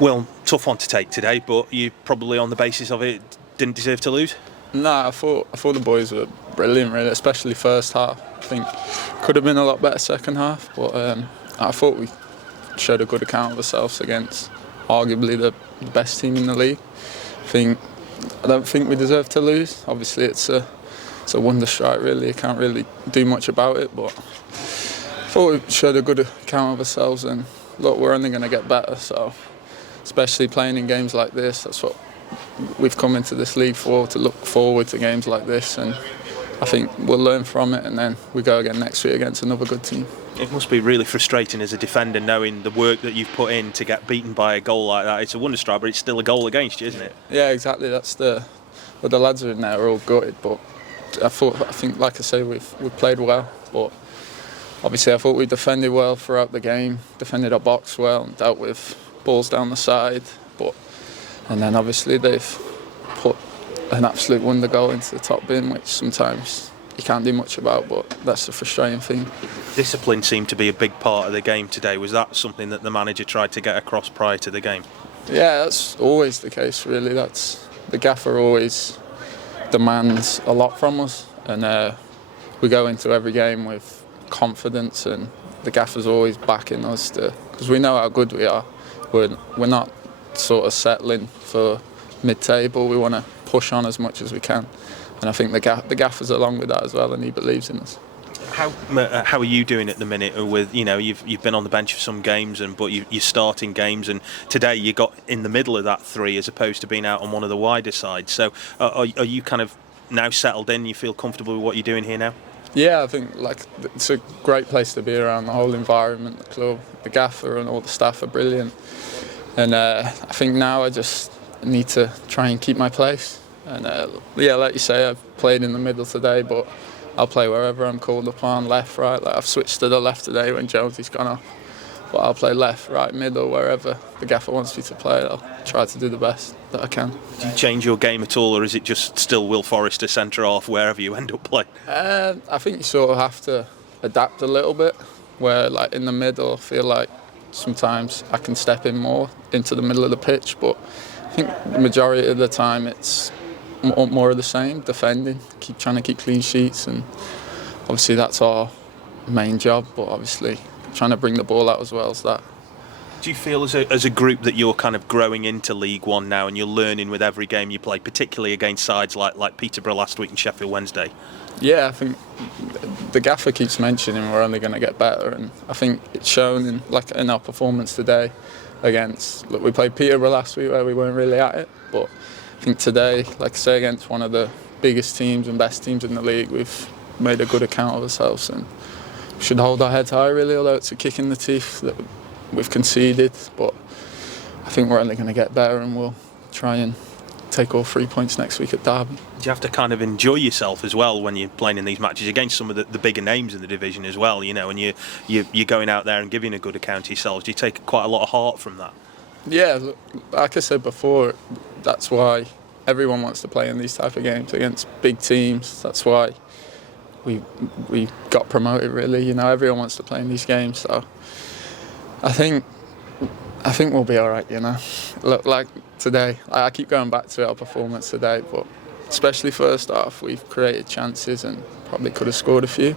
Well, tough one to take today, but you probably, on the basis of it, didn't deserve to lose? No, I thought the boys were brilliant, really, especially first half. I think could have been a lot better second half, but I thought we showed a good account of ourselves against arguably the best team in the league. I don't think we deserve to lose. Obviously, it's a wonder strike, really. You can't really do much about it, but I thought we showed a good account of ourselves, and look, we're only going to get better. So, especially playing in games like this, that's what we've come into this league for, to look forward to games like this, and I think we'll learn from it, and then we go again next week against another good team. It must be really frustrating as a defender knowing the work that you've put in to get beaten by a goal like that. It's a wonder strike, but it's still a goal against you, isn't it? Yeah, exactly. That's the lads are in there are all gutted, but I think, like I say, we've played well, but obviously I thought we defended well throughout the game, defended our box well, and dealt with balls down the side, and then obviously they've put an absolute wonder goal into the top bin, which sometimes you can't do much about, but that's the frustrating thing. Discipline seemed to be a big part of the game today. Was that something that the manager tried to get across prior to the game? Yeah, that's always the case, really. The gaffer always demands a lot from us, and we go into every game with confidence, and the gaffer's always backing us because we know how good we are. We're not sort of settling for mid-table. We want to push on as much as we can, and I think the gaffer's along with that as well, and he believes in us. How are you doing at the minute? With you've been on the bench for some games, but you're starting games, and today you got in the middle of that three as opposed to being out on one of the wider sides. So are you kind of now settled in? You feel comfortable with what you're doing here now? Yeah, I think it's a great place to be around. The whole environment, the club, the gaffer, and all the staff are brilliant. And I think now I just need to try and keep my place. And like you say, I've played in the middle today, but I'll play wherever I'm called upon, left, right. Like I've switched to the left today when Jonesy's gone off. But I'll play left, right, middle, wherever the gaffer wants me to play. I'll try to do the best that I can. Do you change your game at all, or is it just still Will Forrester centre half wherever you end up playing? I think you sort of have to adapt a little bit. Where like in the middle, I feel like sometimes I can step in more into the middle of the pitch, but I think the majority of the time it's more of the same, defending, trying to keep clean sheets, and obviously that's our main job, but obviously trying to bring the ball out as well as that. Do you feel as a group that you're kind of growing into League One now and you're learning with every game you play, particularly against sides like Peterborough last week and Sheffield Wednesday? Yeah, I think the gaffer keeps mentioning we're only going to get better, and I think it's shown in our performance today we played Peterborough last week where we weren't really at it, but I think today, like I say, against one of the biggest teams and best teams in the league, we've made a good account of ourselves, and we should hold our heads high, really, although it's a kick in the teeth that we've conceded, but I think we're only going to get better, and we'll try and take all 3 points next week at Derby. Do you have to kind of enjoy yourself as well when you're playing in these matches against some of the bigger names in the division as well, and you're going out there and giving a good account of yourselves? Do you take quite a lot of heart from that? Yeah, look, like I said before, that's why everyone wants to play in these type of games against big teams. That's why we got promoted, really. Everyone wants to play in these games, so I think we'll be all right. Look, like today, I keep going back to our performance today, but especially first half, we've created chances and probably could have scored a few.